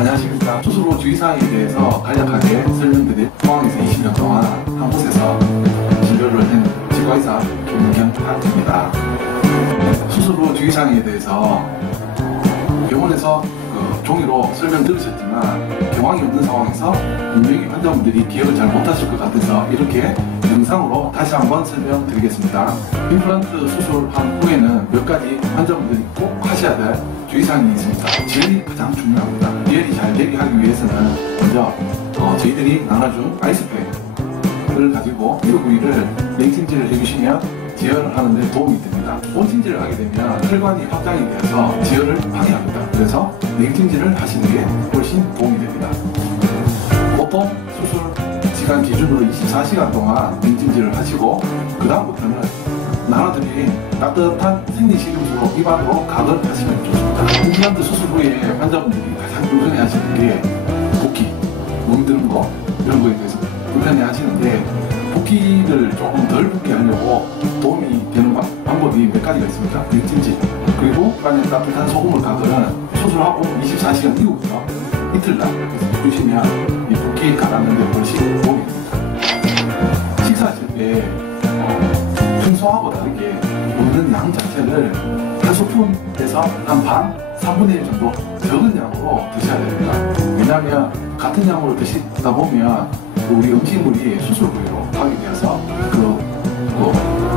안녕하십니까. 수술 후 주의사항에 대해서 간략하게 설명드릴 포항에서 20년 동안 한 곳에서 진료를 한 치과의사 김경탁입니다. 수술 후 주의사항에 대해서 병원에서 종이로 설명 들으셨지만 경황이 없는 상황에서 분명히 환자분들이 기억을 잘 못하실 것 같아서 이렇게 영상으로 다시 한번 설명드리겠습니다. 임플란트 수술한 후에는 몇 가지 환자분들이 꼭 하셔야 될 주의사항이 있습니다. 지혈이 가장 중요합니다. 지혈이 잘 되게 하기 위해서는 먼저 저희들이 나눠준 아이스팩을 가지고 이로 부위를 냉찜질을 해주시면 지혈을 하는 데 도움이 됩니다. 온찜질을 하게 되면 혈관이 확장이 되어서 지혈을 방해합니다. 그래서 냉찜질을 하시는 게 훨씬 도움이 됩니다. 보통 수술 시간 기준으로 24시간 동안 냉찜질을 하시고 그 다음부터는 나눠드린 따뜻한 생리식염수로 입안으로 각을 하시면 좋습니다. 임플란트 수술 후에 환자분들이 가장 불편해하시는 게 붓기, 멍드는 거 이런 거에 대해서 불편해하시는데 붓기를 조금 덜 붓게 하려고 도움이 되는 방법이 몇 가지가 있습니다. 냉찜질, 그리고 입안에 따뜻한 소금을 가거나 수술하고 24시간 이후부터 이틀간 해주시면 이 붓기 가라는 데 훨씬 도움이 됩니다. 식사하실 때 평소하고 다르게 먹는 양 자체를 한 스푼에서 한 반, 3분의 1 정도 적은 양으로 드셔야 됩니다. 왜냐하면 같은 양으로 드시다 보면 우리 음식물이 수술 부위로 파괴되어서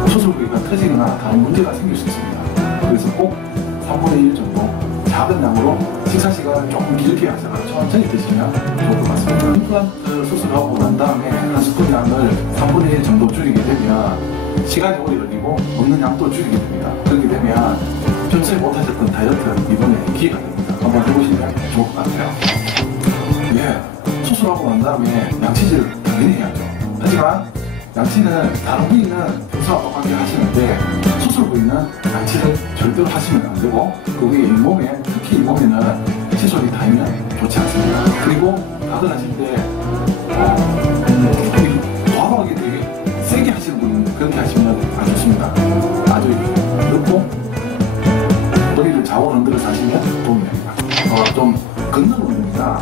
수술 부위가 터지거나 다른 문제가 생길 수 있습니다. 그래서 꼭 3분의 1 정도 작은 양으로 식사 시간을 조금 길게 하셔서 천천히 드시면 좋을 것 같습니다. 임플란트 수술하고 난 다음에 한 스푼 양을 3분의 1 정도 줄이게 되면 시간이 오래 걸리고 먹는 양도 줄이게 됩니다. 그렇게 되면 평소에 못하셨던 다이어트 이번에 기회가 됩니다. 한번 해보시면 좋을 것 같아요. 수술하고 난 다음에 양치질을 당연히 해야죠. 하지만 양치는 다른 부위는 평소와 똑같게 하시는데 수술 부위는 양치를 절대로 하시면 안 되고 그 위에 잇몸에, 특히 잇몸에는 칫솔이 닿으면 좋지 않습니다. 그리고 각을 하실 때 과하게 되게 세게 하시는 분은 그렇게 하시면 안 좋습니다. 아주 넣고 머리를 좌우로 흔들어서 하시면 도움이 됩니다. 좀 걷는 운동이나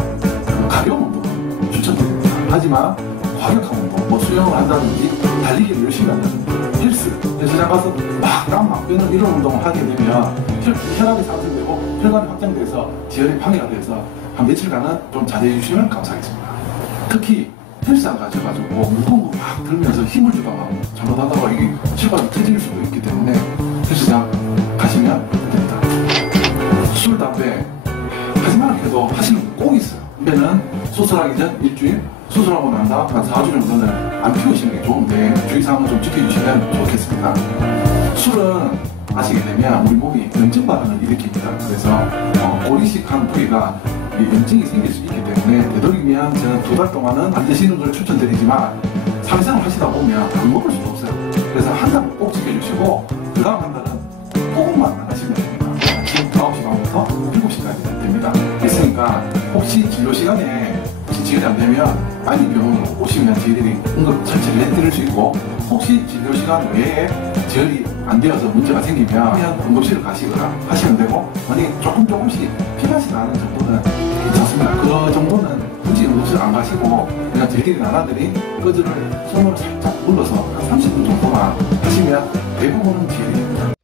가벼운 운동 추천드립니다. 하지만 과격한 운동, 수영을 한다든지 달리기를 열심히 한다든지 헬스장 가서 땀 막 빼는 이런 운동을 하게 되면 혈압이 상승되고 혈관이 확장돼서 지혈이 방해가 돼서 한 며칠간은 좀 자제해 주시면 감사하겠습니다. 특히 헬스장 가셔가지고 무거운 거 막 들면서 힘을 주다가 잘못하다가 이게 실밥이 터질 수도 있기 때문에 헬스장 가시면 됩니다. 술, 담배 하지만 해도 하시는 분 꼭 있어요. 담배는 수술하기 전 일주일, 수술하고 난 다음 한 4주 정도는 안 피우시는 게 좋은데 주의사항을 좀 지켜주시면 좋겠습니다. 술은 마시게 되면 우리 몸이 염증 반응을 일으킵니다. 그래서 고리식한 부위가 염증이 생길 수 있기 때문에 되도록이면 저는 2달 동안은 안 드시는 걸 추천드리지만 사회생활 하시다 보면 안 먹을 수도 없어요. 그래서 한 달은 꼭 지켜주시고 그 다음 한 달은 조금만 하시면 됩니다. 아침 9시 반부터 7시까지 됩니다. 있으니까 혹시 진료 시간에 지혈이 안 되면 빨리 병원으로 오시면 저희들이 응급 처치를 해드릴 수 있고 혹시 진료 시간 외에 지혈이 안 되어서 문제가 생기면 그냥 응급실을 가시거나 하시면 되고 만약에 조금씩 피가시 나는 정도는 괜찮습니다. 그 정도는 굳이 응급실 안 가시고 그냥 저희들이 나눠드린 끄즈를 손으로 살짝 눌러서 한 30분 정도만 하시면 대부분은 지혈이 됩니다.